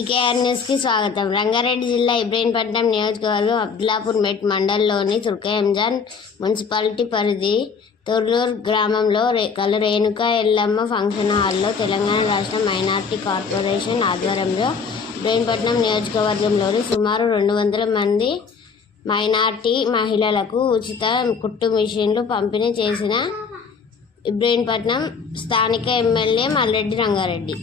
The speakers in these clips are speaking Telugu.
టీకేఆర్ న్యూస్కి స్వాగతం. రంగారెడ్డి జిల్లా ఇబ్రహీంపట్నం నియోజకవర్గం అబ్దులాపూర్ మెట్ మండలంలోని తుర్కయంజాన్ మున్సిపాలిటీ పరిధి తొర్లూరు గ్రామంలో రే కల రేణుక ఎల్లమ్మ ఫంక్షన్ హాల్లో తెలంగాణ రాష్ట్ర మైనార్టీ కార్పొరేషన్ ఆధ్వర్యంలో ఇబ్రహీంపట్నం నియోజకవర్గంలోని సుమారు రెండు వందల మంది మైనార్టీ మహిళలకు ఉచిత కుట్టు మిషన్లు పంపిణీ చేసిన ఇబ్రహీంపట్నం స్థానిక ఎమ్మెల్యే మల్లెడ్డి రంగారెడ్డి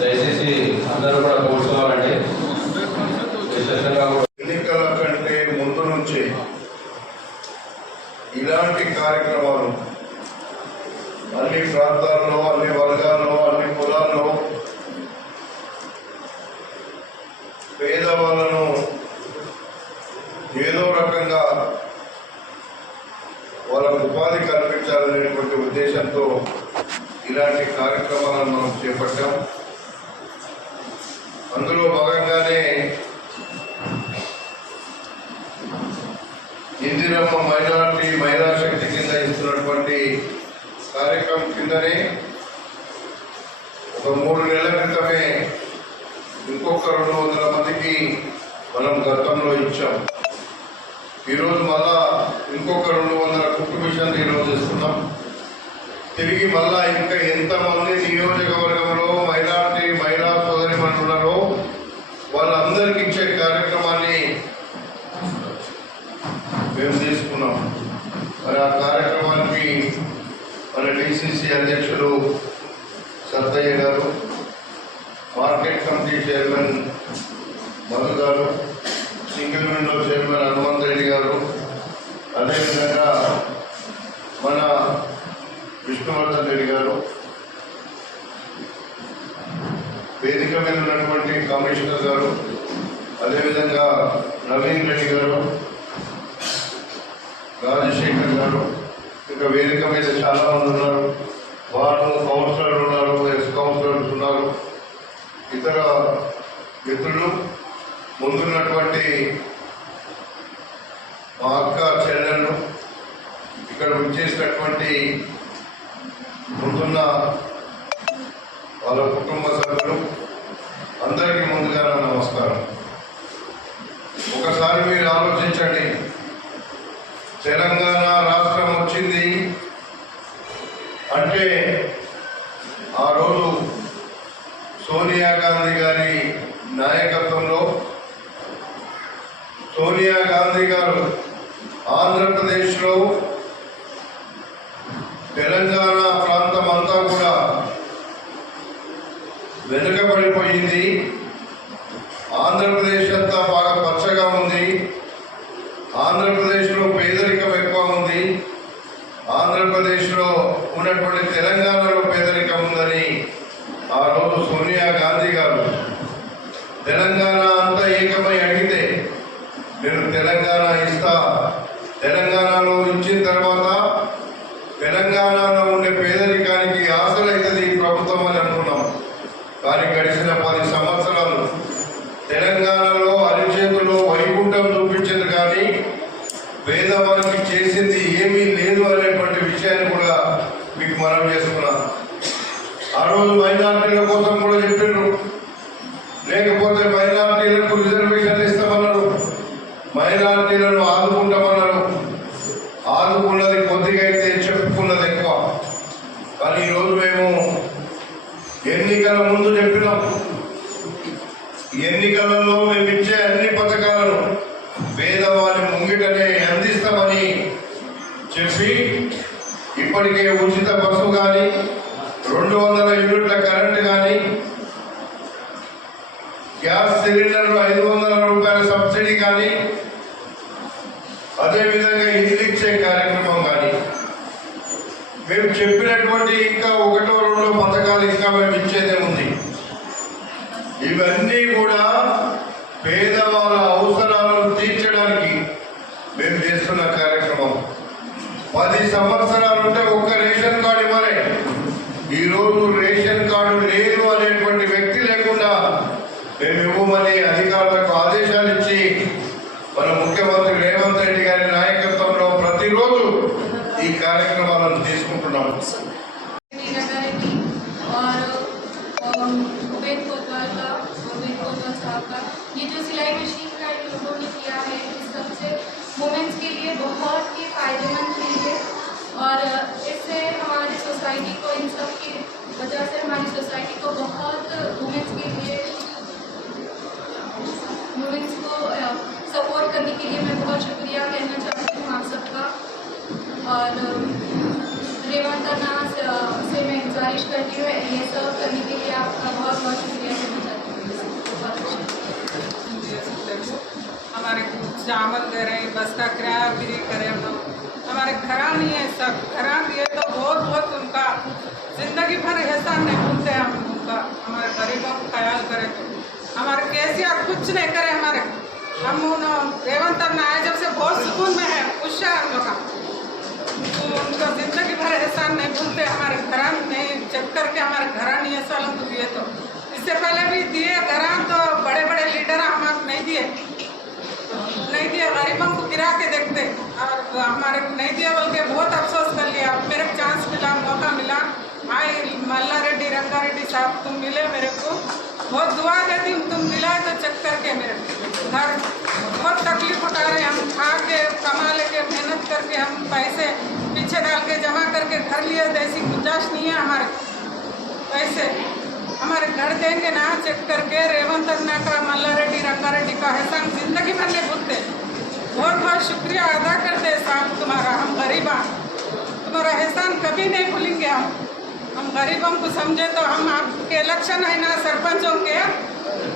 దయచేసి అందరూ కూడా కూర్చోవాలండి విశేషంగా కూడా ఎన్నికల కంటే ముందు నుంచి ఇలాంటి కార్యక్రమాలు అన్ని ప్రాంతాల్లో అన్ని వర్గాల్లో అన్ని కులాల్లో పేదవాళ్ళను ఏదో రకంగా వాళ్ళకు ఉపాధి కల్పించాలనేటువంటి ఉద్దేశంతో ఇలాంటి కార్యక్రమాలను మనం చేపట్టాం. అందులో భాగంగానే ఇందిరమ్మ మహిళా కార్యక్రమం కిందనే ఒక మూడు నెలల క్రితమే ఇంకొక రెండు వందల మందికి మనం గతంలో ఇచ్చాం. ఈరోజు మళ్ళా ఇంకొక రెండు వందల కుటుంబిషన్ ఈరోజు ఇస్తున్నాం తిరిగి మళ్ళా ఇంకా ఎంతమంది నియోజకవర్గంలో మైనార్టీ మహిళా సోదరి ఉన్నారో వాళ్ళందరికీ ఇచ్చే కార్యక్రమాన్ని మేము తీసుకున్నాం మరి ఆ కార్యక్రమానికి మన డిసిసి అధ్యక్షులు సత్తయ్య గారు market committee chairman Madhu garu single window chairman Hanumanth Reddy garu అదేవిధంగా మన విష్ణువర్ధన్ రెడ్డి గారు. వేదిక మీద ఉన్నటువంటి కమిషనర్ గారు అదేవిధంగా నవీన్ రెడ్డి గారు రాజశేఖర్ గారు. ఇంకా వేదిక మీద చాలా మంది ఉన్నారు. వారు కౌన్సిలర్లు ఉన్నారు ఎస్ కౌన్సిలర్స్ ఉన్నారు. ఇతర మిత్రులు ముందున్నటువంటి మా అక్క చెల్లెళ్ళు ఇక్కడ విచ్చేసినటువంటి ముందున్న వాళ్ళ కుటుంబ సభ్యులు అందరికీ ముందుగా నమస్కారం. ఒకసారి మీరు ఆలోచించండి. తెలంగాణ ఆ రోజు సోనియా గాంధీ గారి నాయకత్వంలో సోనియా గాంధీ గారు ఆంధ్రప్రదేశ్లో తెలంగాణ ప్రాంతం అంతా కూడా వెనుకబడిపోయింది ఆంధ్రప్రదేశ్ అంతా బాగా పచ్చగా ఉంది ఆంధ్రప్రదేశ్లో పేదరికం ఎక్కువ ఉంది ఆంధ్రప్రదేశ్లో ఉన్నటువంటి తెలంగాణలో పేదరికం ఉందని ఆ రోజు సోనియా గాంధీ గారు తెలంగాణ అంతా ఏకమై అడిగితే నేను తెలంగాణ ఇస్తా. తెలంగాణలో ఇచ్చిన తర్వాత తెలంగాణలో ఉండే పేదరికానికి ఆశలైతుంది ఈ ప్రభుత్వం అని అనుకున్నాం. కానీ గడిచిన పది మైనార్టీల కోసం కూడా చెప్పిండ్రు. లేకపోతే మైనార్టీలకు రిజర్వేషన్ ఇస్తామన్నారు. మైనార్టీలను ఆదుకుంటామన్నారు. ఆదుకున్నది కొద్దిగా అయితే చెప్పుకున్నది ఎక్కువ. కానీ ఈరోజు మేము ఎన్నికల ముందు చెప్పినాం. ఎన్నికలలో మేము ఇచ్చే అన్ని పథకాలను పేదవారి ముంగిటనే అందిస్తామని చెప్పి ఇప్పటికే ఉచిత బస్సు కానీ రెండు వందల యూనిట్ల కరెంటు కానీ గ్యాస్ సిలిండర్ ఐదు వందల రూపాయల సబ్సిడీ కానీ అదేవిధంగా ఇల్లు ఇచ్చే కార్యక్రమం కానీ మేము చెప్పినటువంటి ఇంకా ఒకటో రెండో పథకాలు ఇంకా మేము ఇచ్చేదే ఉంది ఇవన్నీ కూడా పేదవాళ్ళు ఈ రోజు రేషన్ కార్డు లేదు అనేటువంటి వ్యక్తి లేకుండా మేము ఇవ్వమని అధికారులకు ఆదేశాలు ఇచ్చి మన ముఖ్యమంత్రి రేవంత్ రెడ్డి గారి నాయకత్వంలో ప్రతిరోజు ఈ కార్యక్రమాలను తీసుకుంటున్నాం रंगारेड्डी और अम, उबेद कोतवाल का उबेद कोतवाल साहब का ये जो सिलाई मशीन का इन लोगों ने किया है इस सबसे वुमेन्स के लिए बहुत ही फायदेमंद चीज़ है और इससे हमारी सोसाइटी को इन सब की वजह से हमारी सोसाइटी को बहुत वुमेन्स के लिए वुमेन्स को सपोर्ट करने के लिए मैं बहुत शुक्रिया कहना चाहती हूँ आप सबका। और, रेवंत नाथ से मैं गुजारिश करती हूँ ये सब करने के लिए आपका बहुत बहुत शुक्रिया कहना चाहती हूँ। हमारे चावल दे रहे हैं, बस का किराया फ्री करे हम लोग। हमारे घरा नहीं है, सब घरा दिए तो बहुत बहुत उनका ज़िंदगी भर एहसान नहीं भूलते हम उनका, हमारे गरीबों को ख्याल करें तो। हमारे केसीआर कुछ नहीं करे हमारे। हम उन, रेवंत आए जब से बहुत सुकून में है, खुश है हम लोग का। तो उनका ज़िंदगी भर एहसान नहीं भूलते हमारे घरा नहीं, चेक करके हमारे घरा नहीं ऐसा वालों को दिए तो। इससे पहले भी दिए घरा तो बड़े बड़े लीडर हमारे नहीं दिए। नहीं दिए, गरीबों को गिरा के देखते। और हमारे नहीं दिया बोल के बहुत अफसोस कर लिया। मेरे चांस मिला, मौका मिला। आए मल्ला रेड्डी रंगा रेड्डी साहब, तुम मिले मेरे को। बहुत दुआ देती हूँ, तुम मिलाए तो चेक करके मेरे घर। बहुत तकलीफ़ उठा रहे हम खा के, कमा लेके मेहनत करके, हम पैसे पीछे डाल के, जमा करके घर लिए ऐसी गुंजाइश नहीं है हमारे। पैसे हमारे घर देंगे ना, चेक करके, रेवंत अन्ना का मल्ला रेड्डी रंगा रेड्डी का एहसान ज़िंदगी भर नहीं भूलते। बहुत बहुत शुक्रिया अदा करते साहब तुम्हारा, हम गरीबा तुम्हारा एहसान कभी नहीं भूलेंगे हम। हम गरीबों को समझे तो हम आपके इलेक्शन है ना सरपंचों के।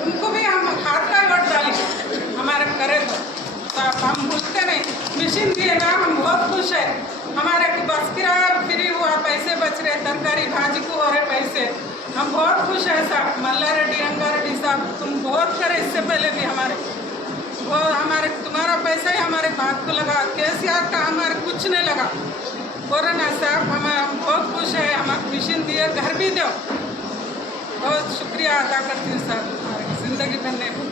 उनको भी हम हाथ का वोट डालेंगे हमारे करे तो। साहब हम भूलते नहीं। मशीन दिए ना हम बहुत खुश है। हमारे को बस किराया फ्री हुआ, पैसे बच रहे, तरकारी भाजी को हो रहे पैसे। हम बहुत खुश है साहब। मल्ला रेड्डी रंगा रेड्डी साहब, तुम बहुत करे, इससे पहले भी हमारे। वो हमारे, तुम्हारा पैसा ही हमारे बात को लगा। केसीआर का हमारे कुछ नहीं लगा। कोरोना हमारा हम बहुत खुश है हमारे मिशन दिए घर भी दो। बहुत शुक्रिया अदा करती हूँ सर ज़िंदगी भूलते